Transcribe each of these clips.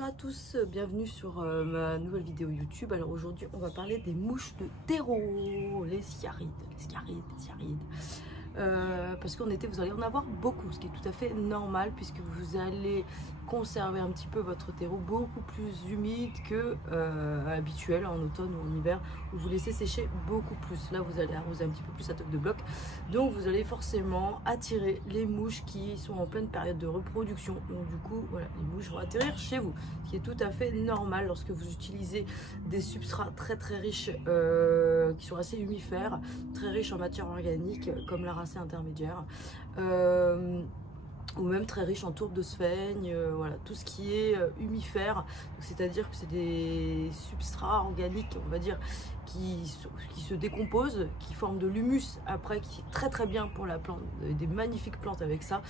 Bonjour à tous, bienvenue sur ma nouvelle vidéo YouTube. Alors aujourd'hui on va parler des mouches de terreau, les sciarides, parce qu'en été vous allez en avoir beaucoup, ce qui est tout à fait normal puisque vous allez conserver un petit peu votre terreau beaucoup plus humide que habituel en automne ou en hiver où vous laissez sécher beaucoup plus. Là vous allez arroser un petit peu plus à top de bloc, donc vous allez forcément attirer les mouches qui sont en pleine période de reproduction. Donc du coup voilà, les mouches vont atterrir chez vous, ce qui est tout à fait normal lorsque vous utilisez des substrats très riches qui sont assez humifères, très riches en matière organique comme la racée intermédiaire, ou même très riche en tourbe de sphaigne, voilà, tout ce qui est humifère, c'est-à-dire que c'est des substrats organiques, on va dire, qui se décomposent, qui forment de l'humus après, qui est très bien pour la plante, des magnifiques plantes avec ça.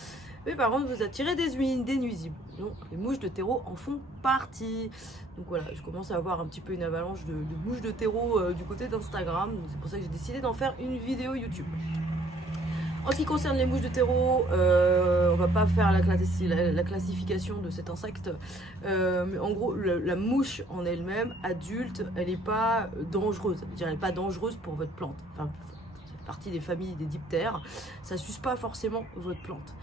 Mais par contre vous attirez des nuisibles, donc les mouches de terreau en font partie. Donc voilà, je commence à avoir un petit peu une avalanche de mouches de terreau du côté d'Instagram, c'est pour ça que j'ai décidé d'en faire une vidéo YouTube. En ce qui concerne les mouches de terreau, on va pas faire la classification de cet insecte, mais en gros la mouche en elle-même, adulte, elle n'est pas dangereuse. Je dirais, elle n'est pas dangereuse pour votre plante. Enfin, partie des familles des diptères, ça suce pas forcément votre plante.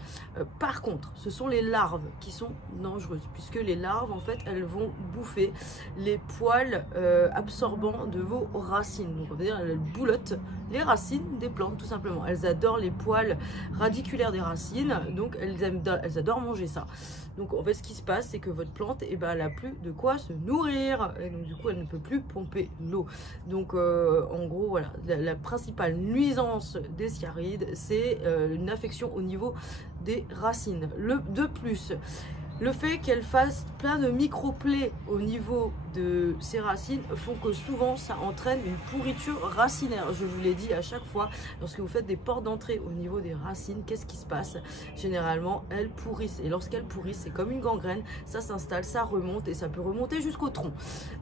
Par contre, ce sont les larves qui sont dangereuses, puisque les larves, en fait, elles vont bouffer les poils absorbants de vos racines. Donc, on va dire, elles boulottent les racines des plantes, tout simplement. Elles adorent les poils radiculaires des racines, donc elles adorent manger ça. Donc en fait ce qui se passe, c'est que votre plante, elle n'a plus de quoi se nourrir, et donc du coup elle ne peut plus pomper l'eau. Donc en gros voilà, la principale nuisance des sciarides, c'est une affection au niveau des racines. De plus, le fait qu'elles fassent plein de micro-plaies au niveau de ces racines font que souvent ça entraîne une pourriture racinaire. Je vous l'ai dit à chaque fois, lorsque vous faites des portes d'entrée au niveau des racines, qu'est-ce qui se passe? Généralement, elles pourrissent. Et lorsqu'elles pourrissent, c'est comme une gangrène, ça s'installe, ça remonte et ça peut remonter jusqu'au tronc.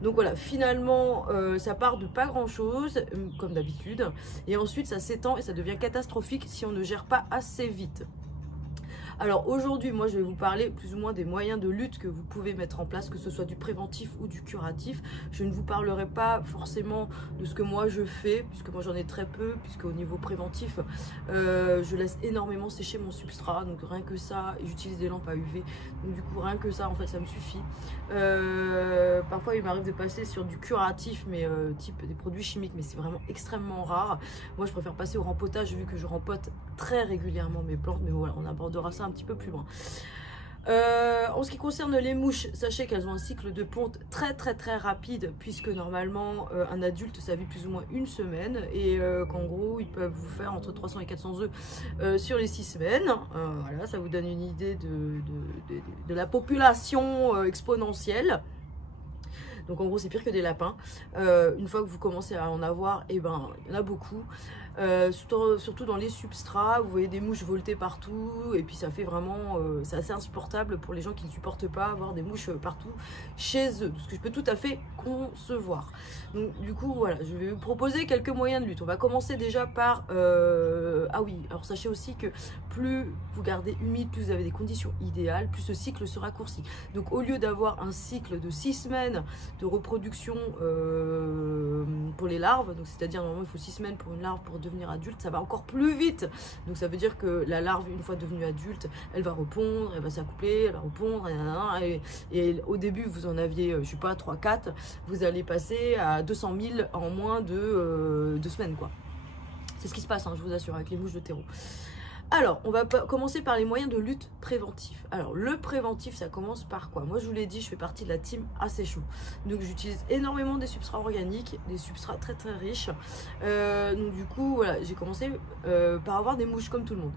Donc voilà, finalement, ça part de pas grand-chose, comme d'habitude. Et ensuite, ça s'étend et ça devient catastrophique si on ne gère pas assez vite. Alors aujourd'hui, moi je vais vous parler plus ou moins des moyens de lutte que vous pouvez mettre en place, que ce soit du préventif ou du curatif. Je ne vous parlerai pas forcément de ce que moi je fais, puisque moi j'en ai très peu, puisque au niveau préventif, je laisse énormément sécher mon substrat, donc rien que ça, j'utilise des lampes à UV, donc du coup rien que ça en fait ça me suffit. Parfois il m'arrive de passer sur du curatif, mais type des produits chimiques, mais c'est vraiment extrêmement rare. Moi je préfère passer au rempotage vu que je rempote très régulièrement mes plantes, mais voilà, on abordera ça un petit peu plus loin. En ce qui concerne les mouches, sachez qu'elles ont un cycle de ponte très rapide, puisque normalement un adulte ça vit plus ou moins une semaine, et qu'en gros ils peuvent vous faire entre 300 et 400 œufs sur les 6 semaines. Voilà, ça vous donne une idée de la population exponentielle. Donc en gros c'est pire que des lapins. Une fois que vous commencez à en avoir, et ben il y en a beaucoup. Surtout dans les substrats, vous voyez des mouches volter partout, et puis ça fait vraiment, c'est assez insupportable pour les gens qui ne supportent pas avoir des mouches partout chez eux, ce que je peux tout à fait concevoir. Donc du coup voilà, je vais vous proposer quelques moyens de lutte. On va commencer déjà par, ah oui, alors sachez aussi que plus vous gardez humide, plus vous avez des conditions idéales, plus ce cycle se raccourcit. Donc au lieu d'avoir un cycle de 6 semaines de reproduction pour les larves, donc c'est-à-dire normalement il faut 6 semaines pour une larve pour devenir adulte, ça va encore plus vite. Donc ça veut dire que la larve, une fois devenue adulte, elle va repondre, elle va s'accoupler, elle va repondre, et au début vous en aviez, je sais pas, 3-4, vous allez passer à 200 000 en moins de 2 semaines quoi. C'est ce qui se passe, hein, je vous assure, avec les mouches de terreau. Alors, on va commencer par les moyens de lutte préventif. Alors, le préventif, ça commence par quoi? Moi, je vous l'ai dit, je fais partie de la team assez chaud. Donc, j'utilise énormément des substrats organiques, des substrats très riches. Donc, du coup, voilà, j'ai commencé par avoir des mouches comme tout le monde.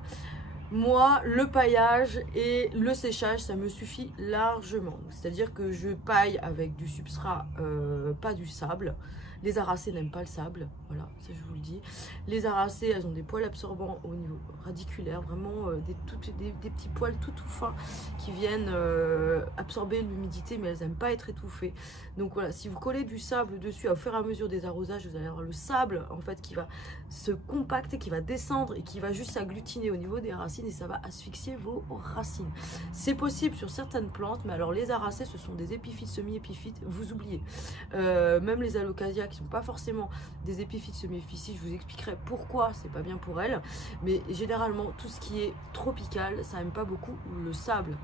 Moi, le paillage et le séchage, ça me suffit largement. C'est-à-dire que je paille avec du substrat, pas du sable. Les aracées n'aiment pas le sable, voilà, ça je vous le dis. Les aracées, elles ont des poils absorbants au niveau radiculaire, vraiment des petits poils tout fins qui viennent absorber l'humidité, mais elles n'aiment pas être étouffées. Donc voilà, si vous collez du sable dessus, au fur et à mesure des arrosages, vous allez avoir le sable en fait qui va se compacter, qui va descendre et qui va juste s'agglutiner au niveau des racines et ça va asphyxier vos racines. C'est possible sur certaines plantes, mais alors les aracées, ce sont des épiphytes, semi-épiphytes, vous oubliez. Même les alocasias qui ne sont pas forcément des épiphytes, semi-épiphytes, je vous expliquerai pourquoi c'est pas bien pour elles. Mais généralement, tout ce qui est tropical, ça n'aime pas beaucoup le sable.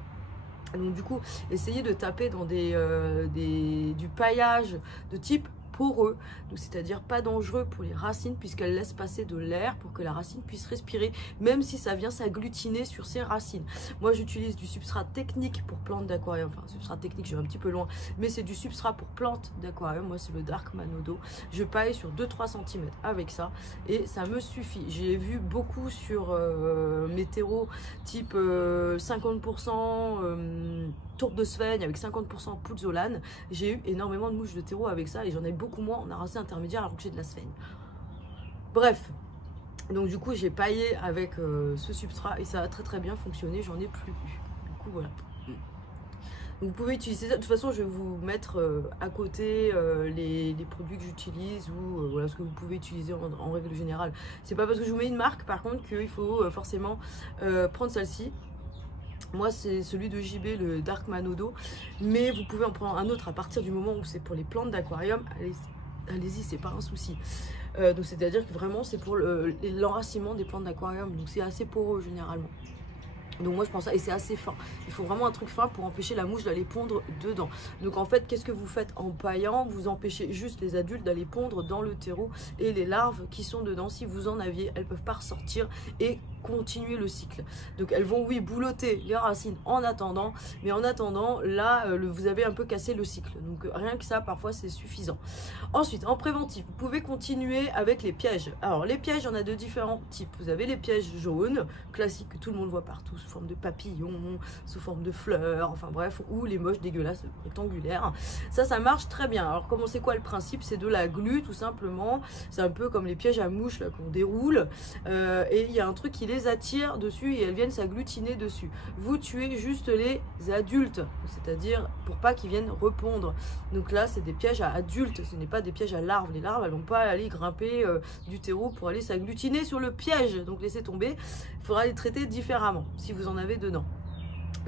Donc du coup, essayez de taper dans du paillage de type poreux, c'est-à-dire pas dangereux pour les racines puisqu'elles laissent passer de l'air pour que la racine puisse respirer, même si ça vient s'agglutiner sur ses racines. Moi j'utilise du substrat technique pour plantes d'aquarium, enfin substrat technique je vais un petit peu loin, mais c'est du substrat pour plantes d'aquarium, moi c'est le Dark Manodo. Je paille sur 2-3 cm avec ça et ça me suffit. J'ai vu beaucoup sur mes terreaux type 50% tourbe de Sveigne avec 50% pouzzolane. J'ai eu énormément de mouches de terreau avec ça et j'en ai beaucoup moins en aracée intermédiaire alors que j'ai de la Sveigne. Bref, donc du coup j'ai paillé avec ce substrat et ça a très bien fonctionné, j'en ai plus eu. Du coup voilà. Donc, vous pouvez utiliser ça. De toute façon, je vais vous mettre à côté les produits que j'utilise ou voilà ce que vous pouvez utiliser en règle générale. C'est pas parce que je vous mets une marque, par contre, qu'il faut forcément prendre celle-ci. Moi, c'est celui de JB, le Dark Manodo. Mais vous pouvez en prendre un autre à partir du moment où c'est pour les plantes d'aquarium. Allez-y, c'est pas un souci. Donc, c'est-à-dire que vraiment, c'est pour l'enracinement des plantes d'aquarium. Donc, c'est assez poreux généralement. Donc moi je pense ça, et c'est assez fin. Il faut vraiment un truc fin pour empêcher la mouche d'aller pondre dedans. Donc en fait, qu'est-ce que vous faites en paillant? Vous empêchez juste les adultes d'aller pondre dans le terreau et les larves qui sont dedans, si vous en aviez, elles ne peuvent pas ressortir et continuer le cycle. Donc elles vont, oui, boulotter les racines en attendant, mais en attendant, là, vous avez un peu cassé le cycle. Donc rien que ça, parfois, c'est suffisant. Ensuite, en préventif, vous pouvez continuer avec les pièges. Alors les pièges, il y en a de différents types. Vous avez les pièges jaunes, classiques que tout le monde voit partout, sous forme de papillons, sous forme de fleurs, enfin bref, ou les moches dégueulasses rectangulaires. Ça marche très bien. Alors comment c'est quoi le principe? C'est de la glu tout simplement. C'est un peu comme les pièges à mouches là qu'on déroule. Et il y a un truc qui les attire dessus et elles viennent s'agglutiner dessus. Vous tuez juste les adultes, c'est-à-dire pour pas qu'ils viennent repondre. Donc là c'est des pièges à adultes, ce n'est pas des pièges à larves. Les larves elles vont pas aller grimper du terreau pour aller s'agglutiner sur le piège. Donc laissez tomber. Il faudra les traiter différemment si vous en avez dedans.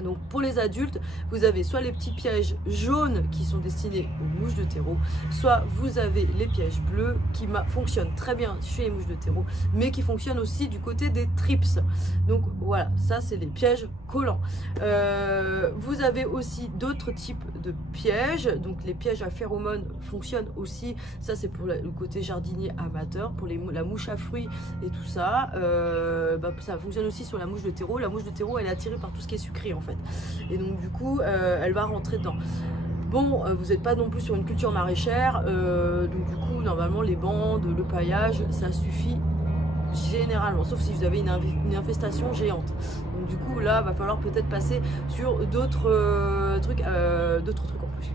Donc pour les adultes, vous avez soit les petits pièges jaunes qui sont destinés aux mouches de terreau, soit vous avez les pièges bleus qui fonctionnent très bien chez les mouches de terreau, mais qui fonctionnent aussi du côté des trips. Donc voilà, ça c'est les pièges collants. Vous avez aussi d'autres types de pièges, donc les pièges à phéromones fonctionnent aussi, ça c'est pour le côté jardinier amateur, pour la mouche à fruits et tout ça, ça fonctionne aussi sur la mouche de terreau. La mouche de terreau elle est attirée par tout ce qui est sucré en fait. Et donc du coup elle va rentrer dedans. Bon, vous n'êtes pas non plus sur une culture maraîchère, donc du coup normalement les bandes, le paillage, ça suffit généralement, sauf si vous avez une infestation géante. Donc du coup là va falloir peut-être passer sur d'autres trucs en plus.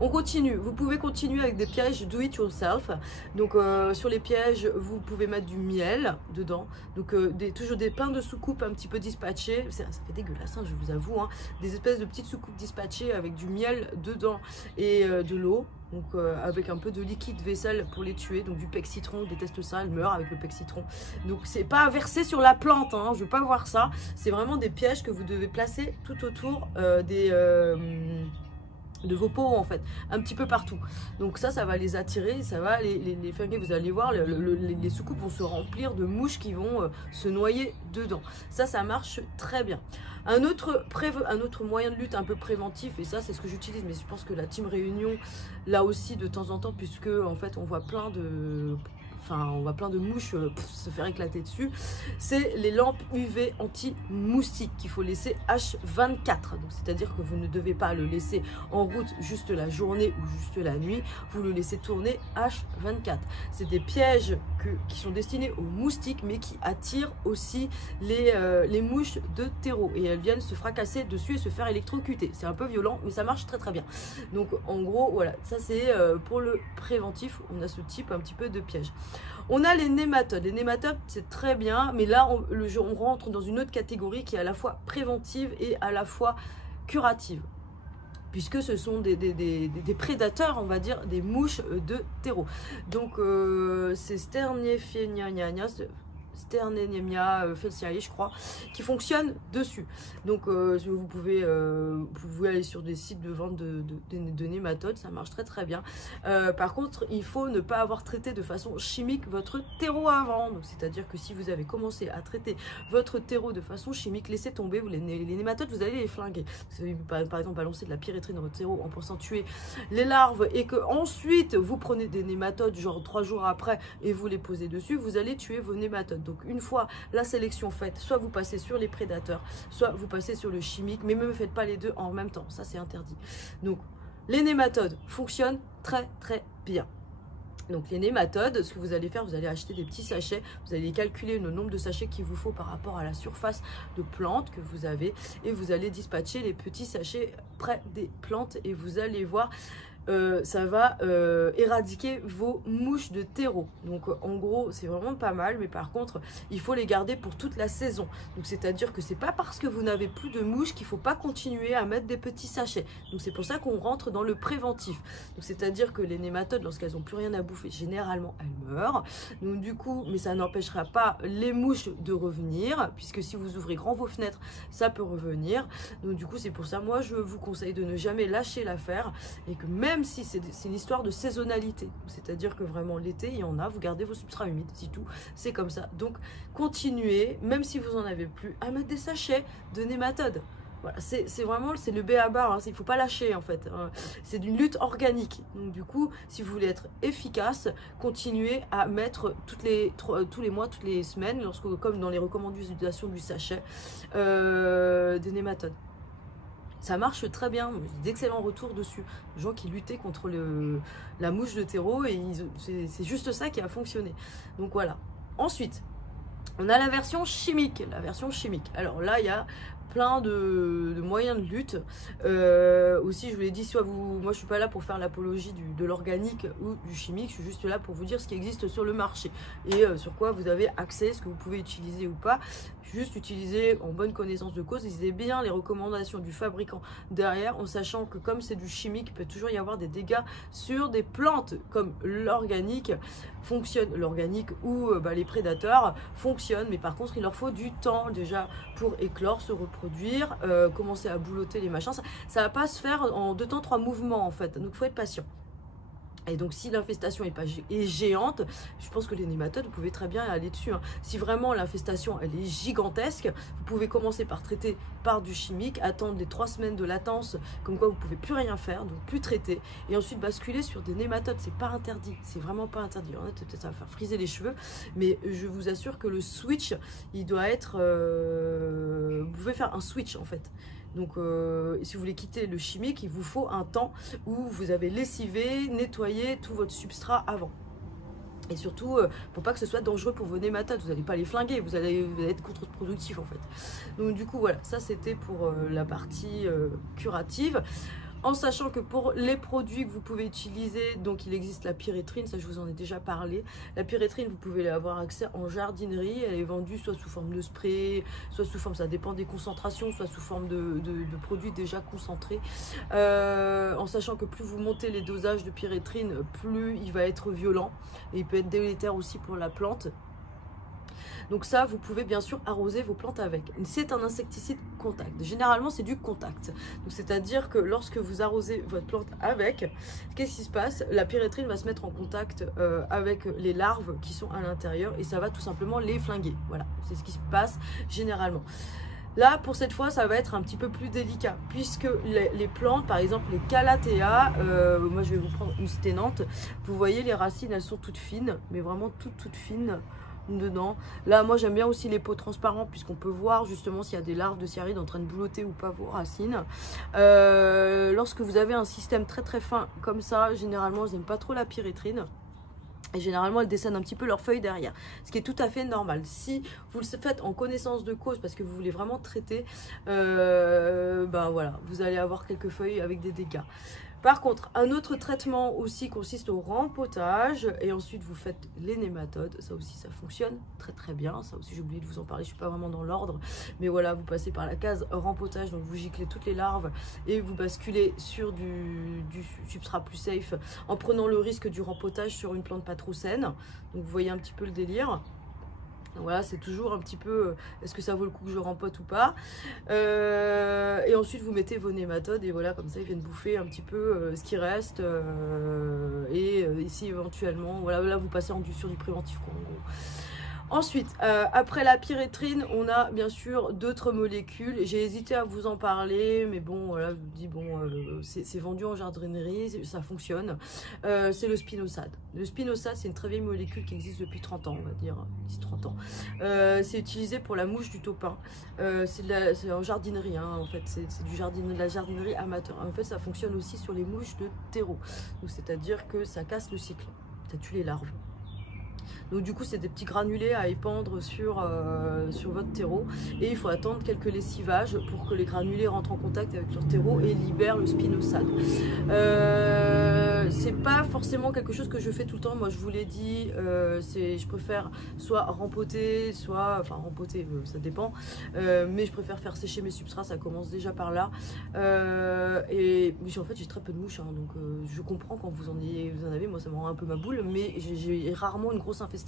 On continue, vous pouvez continuer avec des pièges do it yourself. Donc sur les pièges, vous pouvez mettre du miel dedans. Donc toujours des pains de soucoupe un petit peu dispatchés. Ça fait dégueulasse, hein, je vous avoue. Hein. Des espèces de petites soucoupes dispatchées avec du miel dedans et de l'eau. Donc avec un peu de liquide vaisselle pour les tuer. Donc du pec citron, on déteste ça, elle meurt avec le pec citron. Donc c'est pas versé sur la plante, hein, je veux pas voir ça. C'est vraiment des pièges que vous devez placer tout autour de vos pots en fait, un petit peu partout. Donc ça va les attirer, ça va les faire, vous allez voir, les soucoupes vont se remplir de mouches qui vont se noyer dedans. Ça marche très bien. Un autre moyen de lutte un peu préventif, et ça c'est ce que j'utilise, mais je pense que la team Réunion, là aussi de temps en temps, puisque en fait on voit plein de enfin on voit plein de mouches se faire éclater dessus, c'est les lampes UV anti-moustiques qu'il faut laisser H24. Donc c'est-à-dire que vous ne devez pas le laisser en route juste la journée ou juste la nuit, vous le laissez tourner H24. C'est des pièges qui sont destinés aux moustiques mais qui attirent aussi les mouches de terreau et elles viennent se fracasser dessus et se faire électrocuter. C'est un peu violent mais ça marche très très bien. Donc en gros voilà, ça c'est pour le préventif, on a ce type un petit peu de piège. On a les nématodes. Les nématodes, c'est très bien, mais là, on rentre dans une autre catégorie qui est à la fois préventive et à la fois curative, puisque ce sont des prédateurs, on va dire, des mouches de terreau. Donc, c'est Sternenemia felsiae, je crois, qui fonctionne dessus. Donc, vous pouvez aller sur des sites de vente de nématodes, ça marche très très bien. Par contre, il faut ne pas avoir traité de façon chimique votre terreau avant. C'est-à-dire que si vous avez commencé à traiter votre terreau de façon chimique, laissez tomber, les nématodes, vous allez les flinguer. Vous allez par exemple balancer de la pyrétrine dans votre terreau en pensant tuer les larves et que ensuite vous prenez des nématodes genre 3 jours après et vous les posez dessus, vous allez tuer vos nématodes. Donc une fois la sélection faite, soit vous passez sur les prédateurs, soit vous passez sur le chimique, mais ne faites pas les deux en même temps, ça c'est interdit. Donc les nématodes fonctionnent très très bien. Donc les nématodes, ce que vous allez faire, vous allez acheter des petits sachets, vous allez calculer le nombre de sachets qu'il vous faut par rapport à la surface de plantes que vous avez et vous allez dispatcher les petits sachets près des plantes et vous allez voir, ça va éradiquer vos mouches de terreau. Donc en gros c'est vraiment pas mal, mais par contre il faut les garder pour toute la saison. Donc c'est à dire que c'est pas parce que vous n'avez plus de mouches qu'il faut pas continuer à mettre des petits sachets. Donc c'est pour ça qu'on rentre dans le préventif. Donc c'est à dire que les nématodes, lorsqu'elles n'ont plus rien à bouffer, généralement elles meurent. Donc du coup, mais ça n'empêchera pas les mouches de revenir, puisque si vous ouvrez grand vos fenêtres, ça peut revenir. Donc du coup c'est pour ça, moi je vous conseille de ne jamais lâcher l'affaire et que même si c'est une histoire de saisonnalité, c'est-à-dire que vraiment l'été il y en a, vous gardez vos substrats humides, c'est tout, c'est comme ça. Donc continuez, même si vous en avez plus, à mettre des sachets de nématodes. Voilà, c'est vraiment le b.a.-ba, hein, il ne faut pas lâcher en fait, hein. C'est d'une lutte organique. Donc du coup, si vous voulez être efficace, continuez à mettre tous les mois, toutes les semaines, comme dans les recommandations du sachet, des nématodes. Ça marche très bien, d'excellents retours dessus. Des gens qui luttaient contre la mouche de terreau et c'est juste ça qui a fonctionné. Donc voilà. Ensuite, on a la version chimique. Alors là, il y a plein de moyens de lutte. Aussi, je vous l'ai dit, moi je suis pas là pour faire l'apologie de l'organique ou du chimique, je suis juste là pour vous dire ce qui existe sur le marché et sur quoi vous avez accès, ce que vous pouvez utiliser ou pas. Juste utiliser en bonne connaissance de cause, lisez bien les recommandations du fabricant derrière, en sachant que comme c'est du chimique, il peut toujours y avoir des dégâts sur des plantes, comme l'organique fonctionne, l'organique ou les prédateurs fonctionnent, mais par contre il leur faut du temps déjà pour éclore, se reproduire, commencer à boulotter les machins. Ça va pas se faire en 2 temps 3 mouvements en fait, donc il faut être patient. Et donc si l'infestation est géante, je pense que les nématodes, vous pouvez très bien aller dessus, hein. Si vraiment l'infestation elle est gigantesque, vous pouvez commencer par traiter par du chimique, attendre les 3 semaines de latence, comme quoi vous ne pouvez plus rien faire, donc plus traiter, et ensuite basculer sur des nématodes. C'est pas interdit, c'est vraiment pas interdit. Peut-être ça va faire friser les cheveux, mais je vous assure que le switch, il doit être... vous pouvez faire un switch en fait. Donc, si vous voulez quitter le chimique, il vous faut un temps où vous avez lessivé, nettoyé tout votre substrat avant. Et surtout, pour pas que ce soit dangereux pour vos nématodes, vous n'allez pas les flinguer, vous allez être contre-productif en fait. Donc du coup, voilà, ça c'était pour la partie curative. En sachant que pour les produits que vous pouvez utiliser, donc il existe la pyrétrine, ça je vous en ai déjà parlé. La pyrétrine, vous pouvez avoir accès en jardinerie, elle est vendue soit sous forme de spray, soit sous forme, ça dépend des concentrations, soit sous forme de produits déjà concentrés. En sachant que plus vous montez les dosages de pyrétrine, plus il va être violent et il peut être délétère aussi pour la plante. Donc ça, vous pouvez bien sûr arroser vos plantes avec. C'est un insecticide contact. Généralement, c'est du contact. Donc c'est-à-dire que lorsque vous arrosez votre plante avec, qu'est-ce qui se passe? La pyrétrine va se mettre en contact avec les larves qui sont à l'intérieur et ça va tout simplement les flinguer. Voilà, c'est ce qui se passe généralement. Là, pour cette fois, ça va être un petit peu plus délicat, puisque les plantes, par exemple les calathea, moi je vais vous prendre une sténante, vous voyez les racines, elles sont toutes fines, mais vraiment toutes fines dedans. Là, moi j'aime bien aussi les pots transparents, puisqu'on peut voir justement s'il y a des larves de cyaриdes en train de boulotter ou pas vos racines. Lorsque vous avez un système très fin comme ça, généralement, ils n'aiment pas trop la pyrètrine. Et généralement, elles descendent un petit peu leurs feuilles derrière, ce qui est tout à fait normal. Si vous le faites en connaissance de cause, parce que vous voulez vraiment traiter, ben voilà, vous allez avoir quelques feuilles avec des dégâts. Par contre, un autre traitement aussi consiste au rempotage et ensuite vous faites les nématodes. Ça aussi, ça fonctionne très bien. Ça aussi, j'ai oublié de vous en parler, je ne suis pas vraiment dans l'ordre. Mais voilà, vous passez par la case rempotage, donc vous giclez toutes les larves et vous basculez sur du substrat plus safe en prenant le risque du rempotage sur une plante pas trop saine. Donc vous voyez un petit peu le délire. Voilà, c'est toujours un petit peu, est-ce que ça vaut le coup que je rempote ou pas, et ensuite vous mettez vos nématodes et voilà, comme ça ils viennent bouffer un petit peu ce qui reste, et ici éventuellement, voilà, là vous passez sur du préventif quoi, en gros. Ensuite, après la pyrètrine, on a bien sûr d'autres molécules. J'ai hésité à vous en parler, mais bon, voilà, je vous dis, bon, c'est vendu en jardinerie, ça fonctionne. C'est le spinosad. Le spinosad, c'est une très vieille molécule qui existe depuis 30 ans, on va dire, 10-30 ans. C'est utilisé pour la mouche du taupin. C'est en jardinerie, hein, en fait, c'est de la jardinerie amateur. En fait, ça fonctionne aussi sur les mouches de terreau. C'est-à-dire que ça casse le cycle, ça tue les larves. Donc du coup, c'est des petits granulés à épandre sur votre terreau. Et il faut attendre quelques lessivages pour que les granulés rentrent en contact avec leur terreau et libèrent le spinosad. C'est pas forcément quelque chose que je fais tout le temps. Moi, je vous l'ai dit, je préfère soit rempoter, soit... Enfin, rempoter, ça dépend. Mais je préfère faire sécher mes substrats, ça commence déjà par là. Et en fait, j'ai très peu de mouches, hein, donc je comprends quand vous en avez. Moi, ça me rend un peu ma boule, mais j'ai rarement une grosse infestation.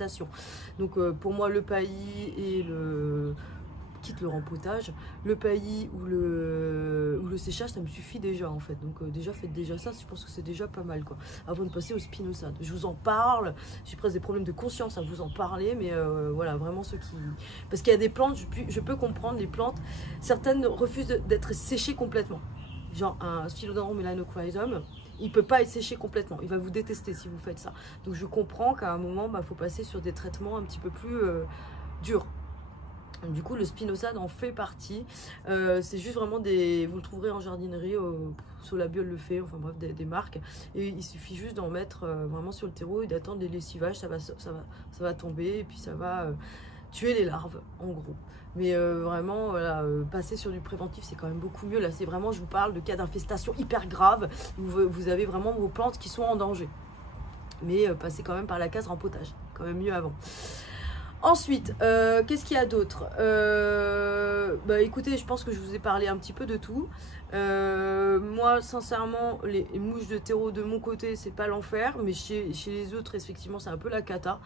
Donc pour moi, le paillis et quitte le rempotage, le paillis ou le séchage, ça me suffit déjà en fait. Donc déjà, faites déjà ça, je pense que c'est déjà pas mal quoi. Avant de passer au spinosad. Je vous en parle, j'ai presque des problèmes de conscience à vous en parler, mais voilà, vraiment ceux qui... Parce qu'il y a des plantes, je peux comprendre, les plantes, certaines refusent d'être séchées complètement. Genre un Philodendron melanocrysum, il ne peut pas être séché complètement. Il va vous détester si vous faites ça. Donc je comprends qu'à un moment, il faut passer sur des traitements un petit peu plus durs. Du coup, le spinosad en fait partie. C'est juste vraiment vous le trouverez en jardinerie, Solabiol le fait, enfin bref, des marques. Et il suffit juste d'en mettre vraiment sur le terreau et d'attendre les lessivages. Ça va tomber et puis ça va tuer les larves, en gros. Mais vraiment, voilà, passer sur du préventif, c'est quand même beaucoup mieux. Là, c'est vraiment, je vous parle de cas d'infestation hyper grave. Vous avez vraiment vos plantes qui sont en danger. Mais passez quand même par la case rempotage. Quand même mieux avant. Ensuite, qu'est-ce qu'il y a d'autre? Bah, écoutez, je pense que je vous ai parlé un petit peu de tout. Moi, sincèrement, les mouches de terreau de mon côté, c'est pas l'enfer, mais chez les autres, effectivement, c'est un peu la cata.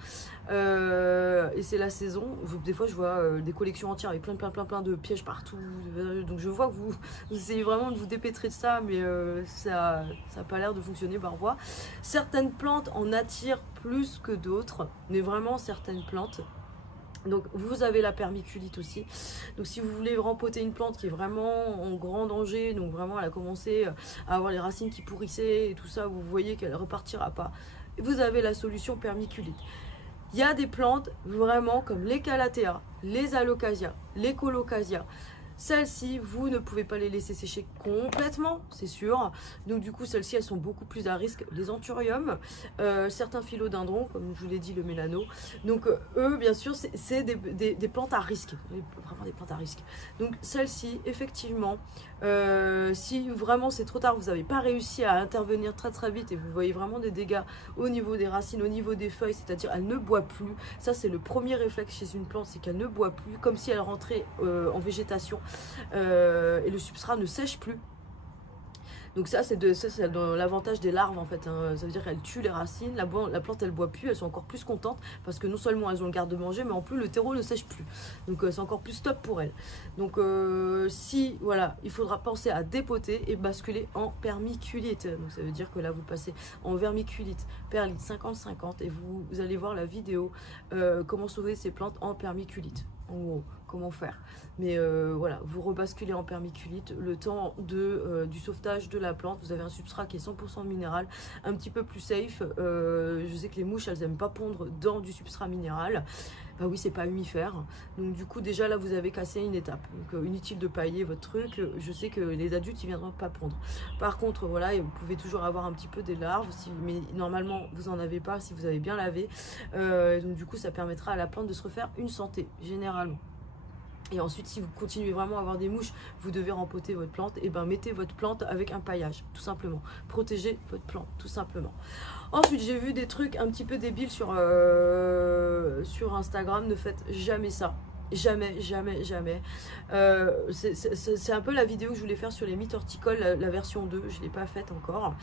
Et c'est la saison. Des fois, je vois des collections entières avec plein de pièges partout. Donc, je vois que vous essayez vraiment de vous dépêtrer de ça, mais ça n'a pas l'air de fonctionner par voie. Certaines plantes en attirent plus que d'autres, mais vraiment certaines plantes. Donc vous avez la permiculite aussi. Donc si vous voulez rempoter une plante qui est vraiment en grand danger, donc vraiment elle a commencé à avoir les racines qui pourrissaient et tout ça, vous voyez qu'elle ne repartira pas, vous avez la solution permiculite. Il y a des plantes vraiment comme les calathea, les alocasias, les colocasia. Celles-ci, vous ne pouvez pas les laisser sécher complètement, c'est sûr. Donc du coup, celles-ci, elles sont beaucoup plus à risque. Les anthuriums, certains philodendrons, comme je vous l'ai dit, le mélano. Donc eux, bien sûr, c'est des plantes à risque. Vraiment des plantes à risque. Donc celles-ci, effectivement, si vraiment c'est trop tard, vous n'avez pas réussi à intervenir très vite et vous voyez vraiment des dégâts au niveau des racines, au niveau des feuilles, c'est-à-dire elle ne boit plus. Ça, c'est le premier réflexe chez une plante, c'est qu'elle ne boit plus, comme si elle rentrait en végétation. Et le substrat ne sèche plus. Donc ça c'est dans l'avantage des larves en fait, hein. Ça veut dire qu'elles tuent les racines, la plante elle boit plus, elles sont encore plus contentes parce que non seulement elles ont le garde-manger, mais en plus le terreau ne sèche plus. Donc c'est encore plus top pour elles. Donc si voilà, il faudra penser à dépoter et basculer en permiculite. Donc ça veut dire que là vous passez en vermiculite, perlite 50-50 et vous allez voir la vidéo comment sauver ces plantes en permiculite. En gros, comment faire. Mais voilà, vous rebasculez en permaculite, le temps du sauvetage de la plante, vous avez un substrat qui est 100% minéral, un petit peu plus safe. Je sais que les mouches, elles n'aiment pas pondre dans du substrat minéral. Bah oui, c'est pas humifère. Donc du coup, déjà là, vous avez cassé une étape. Donc inutile de pailler votre truc. Je sais que les adultes, ils viendront pas pondre. Par contre, voilà, vous pouvez toujours avoir un petit peu des larves, mais normalement, vous en avez pas si vous avez bien lavé. Donc du coup, ça permettra à la plante de se refaire une santé, généralement. Et ensuite, si vous continuez vraiment à avoir des mouches, vous devez rempoter votre plante. Et ben, mettez votre plante avec un paillage, tout simplement. Protégez votre plante, tout simplement. Ensuite, j'ai vu des trucs un petit peu débiles sur Instagram. Ne faites jamais ça. Jamais, jamais, jamais. C'est un peu la vidéo que je voulais faire sur les mythes horticoles, la version 2. Je ne l'ai pas faite encore.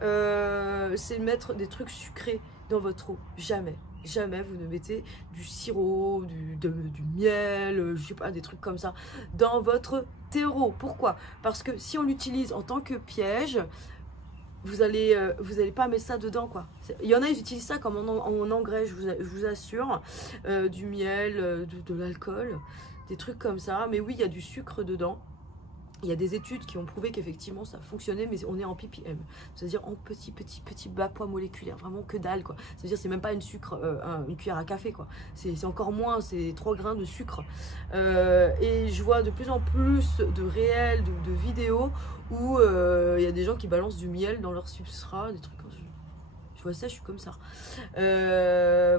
C'est mettre des trucs sucrés dans votre eau. Jamais. Jamais vous ne mettez du sirop, du miel, je sais pas, des trucs comme ça dans votre terreau. Pourquoi? Parce que si on l'utilise en tant que piège, vous allez pas mettre ça dedans, quoi. Il y en a, ils utilisent ça comme en engrais, je vous assure. Du miel, de l'alcool, des trucs comme ça. Mais oui, il y a du sucre dedans. Il y a des études qui ont prouvé qu'effectivement ça fonctionnait, mais on est en ppm, c'est-à-dire en petit bas poids moléculaire, vraiment que dalle, quoi. C'est-à-dire c'est même pas une cuillère à café, quoi. C'est encore moins, c'est 3 grains de sucre. Et je vois de plus en plus de réels, de vidéos où il y a des gens qui balancent du miel dans leur substrat, des trucs comme ça. Je vois ça, je suis comme ça.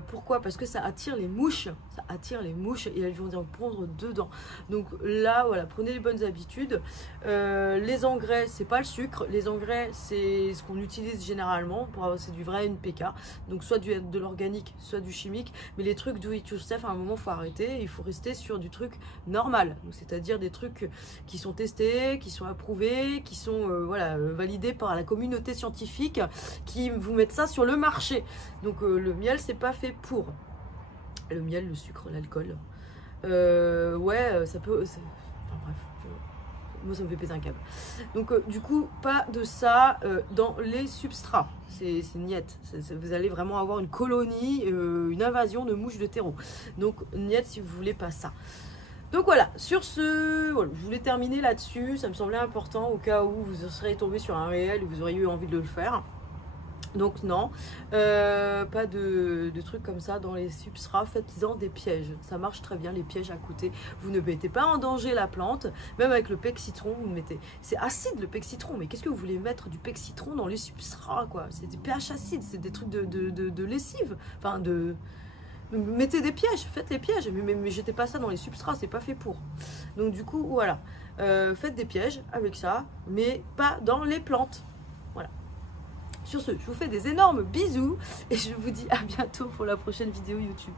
Pourquoi? Parce que ça attire les mouches. Ça attire les mouches et elles vont en pondre dedans. Donc là, voilà, prenez les bonnes habitudes. Les engrais, c'est pas le sucre. Les engrais, c'est ce qu'on utilise généralement. C'est du vrai NPK. Donc soit de l'organique, soit du chimique. Mais les trucs do it yourself, à un moment, il faut arrêter. Il faut rester sur du truc normal. C'est-à-dire des trucs qui sont testés, qui sont approuvés, qui sont voilà, validés par la communauté scientifique, qui vous mettent ça sur le marché. Donc le miel, c'est pas fait pour. Le miel, le sucre, l'alcool. Ouais, ça peut... Enfin bref, moi ça me fait péter un câble. Donc du coup, pas de ça dans les substrats. C'est niette. Vous allez vraiment avoir une colonie, une invasion de mouches de terreau. Donc niette si vous voulez pas ça. Donc voilà, sur ce, voilà, je voulais terminer là-dessus. Ça me semblait important au cas où vous serez tombé sur un réel et vous auriez eu envie de le faire. Donc non, pas de trucs comme ça dans les substrats, faites-en des pièges. Ça marche très bien, les pièges à côté. Vous ne mettez pas en danger la plante, même avec le pec citron, vous mettez... C'est acide le pec citron, mais qu'est-ce que vous voulez mettre du pec citron dans les substrats, quoi? C'est des pH acides, c'est des trucs de lessive. Enfin, mettez des pièges, faites les pièges, mais jetez pas ça dans les substrats, c'est pas fait pour. Donc du coup, voilà. Faites des pièges avec ça, mais pas dans les plantes. Voilà. Sur ce, je vous fais des énormes bisous et je vous dis à bientôt pour la prochaine vidéo YouTube.